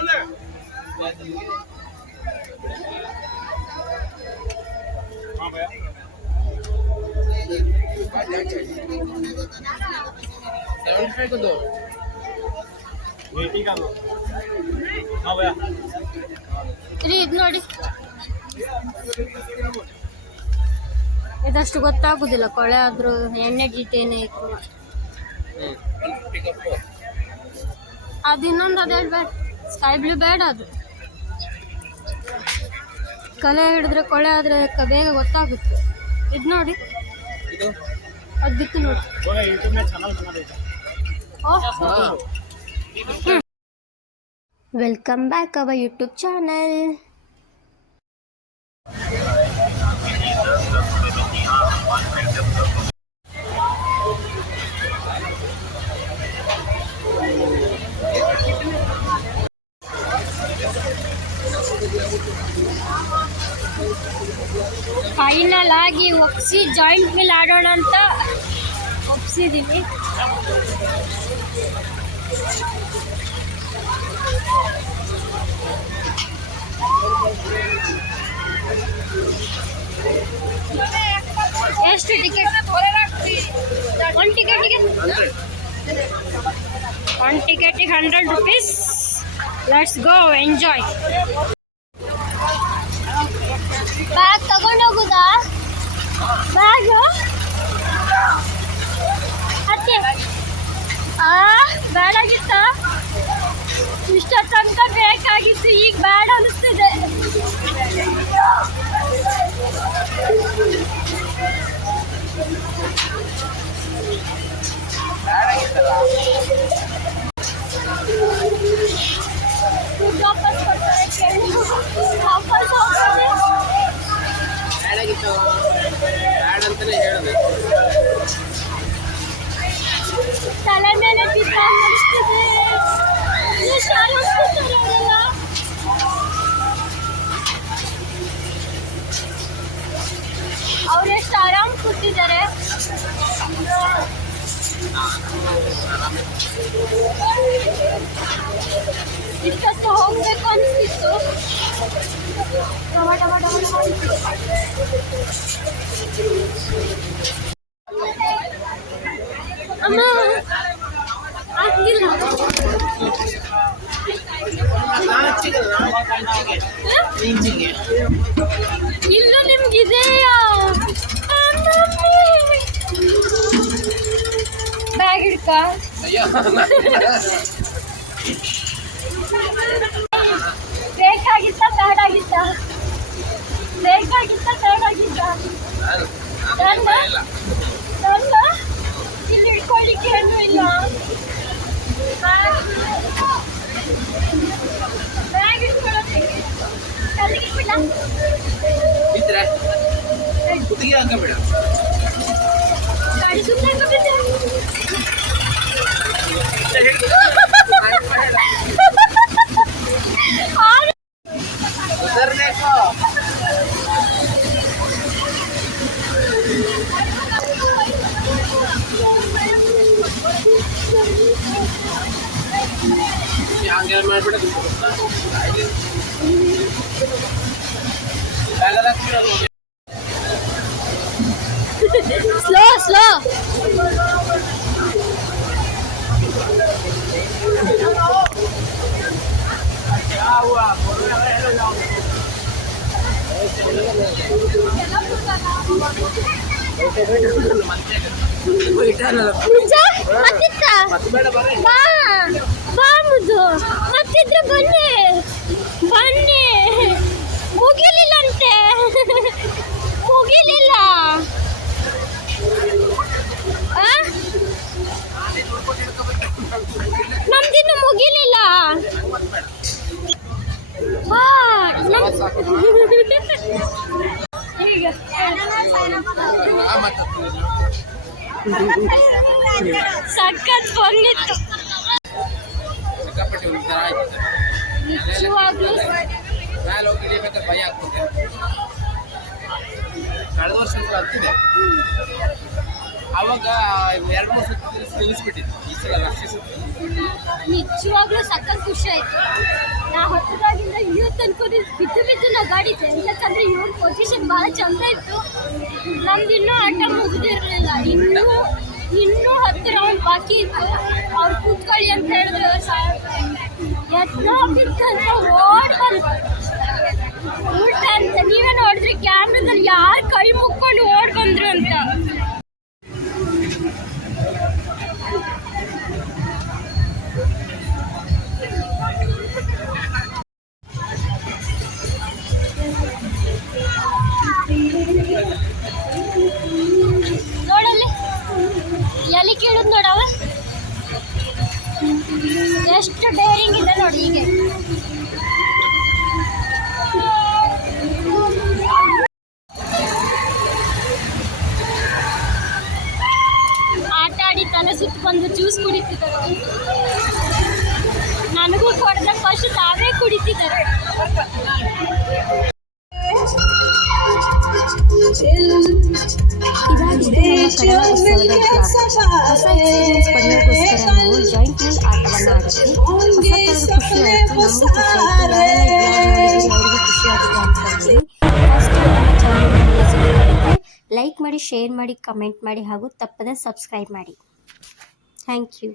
ಇದು ನೋಡಿ, ಇದಷ್ಟು ಗೊತ್ತಾಗುದಿಲ್ಲ. ಕೊಳೆ ಆದ್ರೂ ಎಣ್ಣೆ ಜಿಟೇನೆ ಇತ್ತು. ಅದು ಇನ್ನೊಂದು ಅದೇ ಬೇಡ, ಸ್ಕೈ ಬ್ಲೂ ಬೇಡ. ಅದು ಕಲೆ ಹಿಡಿದ್ರೆ ಕೊಳೆ ಆದ್ರೆ ಬೇಗ ಗೊತ್ತಾಗುತ್ತೆ. ಇದು ನೋಡಿ, ಅದು ಬಿತ್ತು ನೋಡಿ. Welcome back our YouTube channel. Final ಆಗಿ ಒಪ್ಸಿ ಜಾಯಿಂಟ್ ವೀಲ್ ಆಡೋಣ ಅಂತ ಒಪ್ಸಿದೀವಿ. ಎಷ್ಟು ಟಿಕೆಟ್? ಒನ್ ಟಿಕೆಟಿಗೆ 100 rupees. Let's go enjoy. Bag ತಗೊಂಡೋಗುದಾ? ಬ್ಯಾಗ್ ಅತ್ತೆ ಬೇಡಾಗಿತ್ತ? ಇಷ್ಟ ತನಕ ಬೇಕಾಗಿತ್ತು, ಈಗ ಬೇಡ ಅನಿಸ್ತಿದೆ. ವಾಪಸ್ ಕೊಡ್ತಾರೆ ಕೇಳಿ. ವಾಪಸ್ ಹೋಗ್ತಾರೆ ತಲೆ ಮೇಲೆ ಬಿದ್ದ ಅನಿಸ್ತಿದೆ. ಅವ್ರು ಎಷ್ಟು ಆರಾಮ್ ಕೂತಿದ್ದಾರೆ. ಇಷ್ಟೊತ್ತು ಹೋಗ್ಬೇಕು ಅನಿಸ್ತಿತ್ತು. ಅಮ್ಮ ಆಗ್ತಿಲ್ಲ. ಇಲ್ಲ ನಿಮ್ಗಿದೆಯಾ? ಬ್ಯಾಗ್ ಹಿಡ್ಕ. ಬೇಕಾಗಿತ್ತ ಬೇಡಾಗಿತ್ತ? ಬೇಕಾಗಿತ್ತ ಬೇಡಾಗಿತ್ತ? ಇಲ್ಲಿ ಇಟ್ಕೊಳ್ಳಿಕ್ಕೆ ಏನೂ ಇಲ್ಲ. ಬ್ಯಾಗ್ ಇಟ್ಕೊಳ್ಳೋದಕ್ಕೆ ಕಲ್ಲಿಗೆ ಬಿಡ. ಗಾಡಿ ಸುಮ್ಮನೆ ಸ್ಲೋ ಸ್ಲೋ. ಮತ್ತಿದ್ರೆ ಬನ್ನಿ ಬನ್ನಿ. ಮುಗಿಲಿಲ್ಲಂತೆ, ಮುಗಿಲಿಲ್ಲ. ನಮ್ದಿನ್ನು ಮುಗಿಲಿಲ್ಲ. ಸಖತ್ ಬಂದಿತ್ತು ನಿಜವಾಗ್ಲೂ. ಭಯ ಆಗ್ತದೆ. ಕಳೆದ ವರ್ಷ ಹತ್ತಿದೆ, ಅವಾಗ 2-3 ಸುತ್ತು ನಿಲ್ಲಿಸ್ಬಿಟ್ಟಿದ್ದು. ಈ ಸಲ ಅಷ್ಟೇ ಸುತ್ತು. ನಿಜವಾಗ್ಲೂ ಸಖತ್ ಖುಷಿ ಆಯ್ತು. ಅಂತ ಅನ್ಕೋದಿದ್ದು ಬಿದ್ದು ಬಿದ್ದು ನಗಾಡಿದ್ದೆ. ಯಾಕಂದ್ರೆ ಇವ್ರ ಪೊಸಿಷನ್ ಭಾಳ ಚಂದ ಇತ್ತು. ನಮ್ದು ಇನ್ನೂ ಆಟ ಮುಗಿದಿರಲಿಲ್ಲ, ಇನ್ನೂ 10 ರೌಂಡ್ ಬಾಕಿ ಇತ್ತು. ಅವ್ರು ಕೂತ್ಕೊಳ್ಳಿ ಅಂತ ಹೇಳಿದ್ರು. ಬಿತ್ತಂತ ಓಡ್ ಬಂದು ಊಟ ಅಂತ ನೀವೇ ನೋಡಿದ್ರಿ ಕ್ಯಾಮ್ರಾದಲ್ಲಿ ಯಾರು ಕೈ ಮುಕ್ಕೊಂಡು ಓಡ್ ಬಂದ್ರು ಅಂತ. ನೋಡಲ್ಲಿ ಎಲ್ಲಿ ಕೇಳುದು ನೋಡವ, ಎಷ್ಟು ಡೇರಿಂಗ್ ಇದೆ ನೋಡಿ. ಹೀಗೆ ಆಟ ಆಡಿ ತಲೆ ಸುತ್ತ ಬಂದು ಜ್ಯೂಸ್ ಕುಡಿತಿದ್ದಾರೆ. ನನಗೂ ಕೊಡದ ಫಸ್ಟ್ ತಾವೇ ಕುಡಿತಿದ್ದಾರೆ. ಇದಾಗಿದೆ ನಮ್ಮ ಕನ್ನಡ ಉತ್ಸವದ ಹೊಸ ಎಕ್ಸ್ಪೀರಿಯನ್ಸ್ ಪಡೆಯೋಕ್ಕೋಸ್ಕರ ನಾವು ಜಾಯಿಂಟ್ ವೀಲ್ ಆಟವನ್ನು ಆಡಿದ್ವಿ. ಹೊಸ ಥರದ ಖುಷಿ ಆಯಿತು, ನಮಗೂ ಖುಷಿ ಆಯಿತು. ಯಾರೆಲ್ಲ ಈ ಬ್ಲಾಗ್ ಮಾಡಿದ್ದೀರಿ ಅವರಿಗೂ ಖುಷಿ ಆಗಿದೆ ಅಂದ್ಕೊಳ್ತೀನಿ. ಲೈಕ್ ಮಾಡಿ, ಶೇರ್ ಮಾಡಿ, ಕಮೆಂಟ್ ಮಾಡಿ ಹಾಗೂ ತಪ್ಪದೆ ಸಬ್ಸ್ಕ್ರೈಬ್ ಮಾಡಿ. Thank you.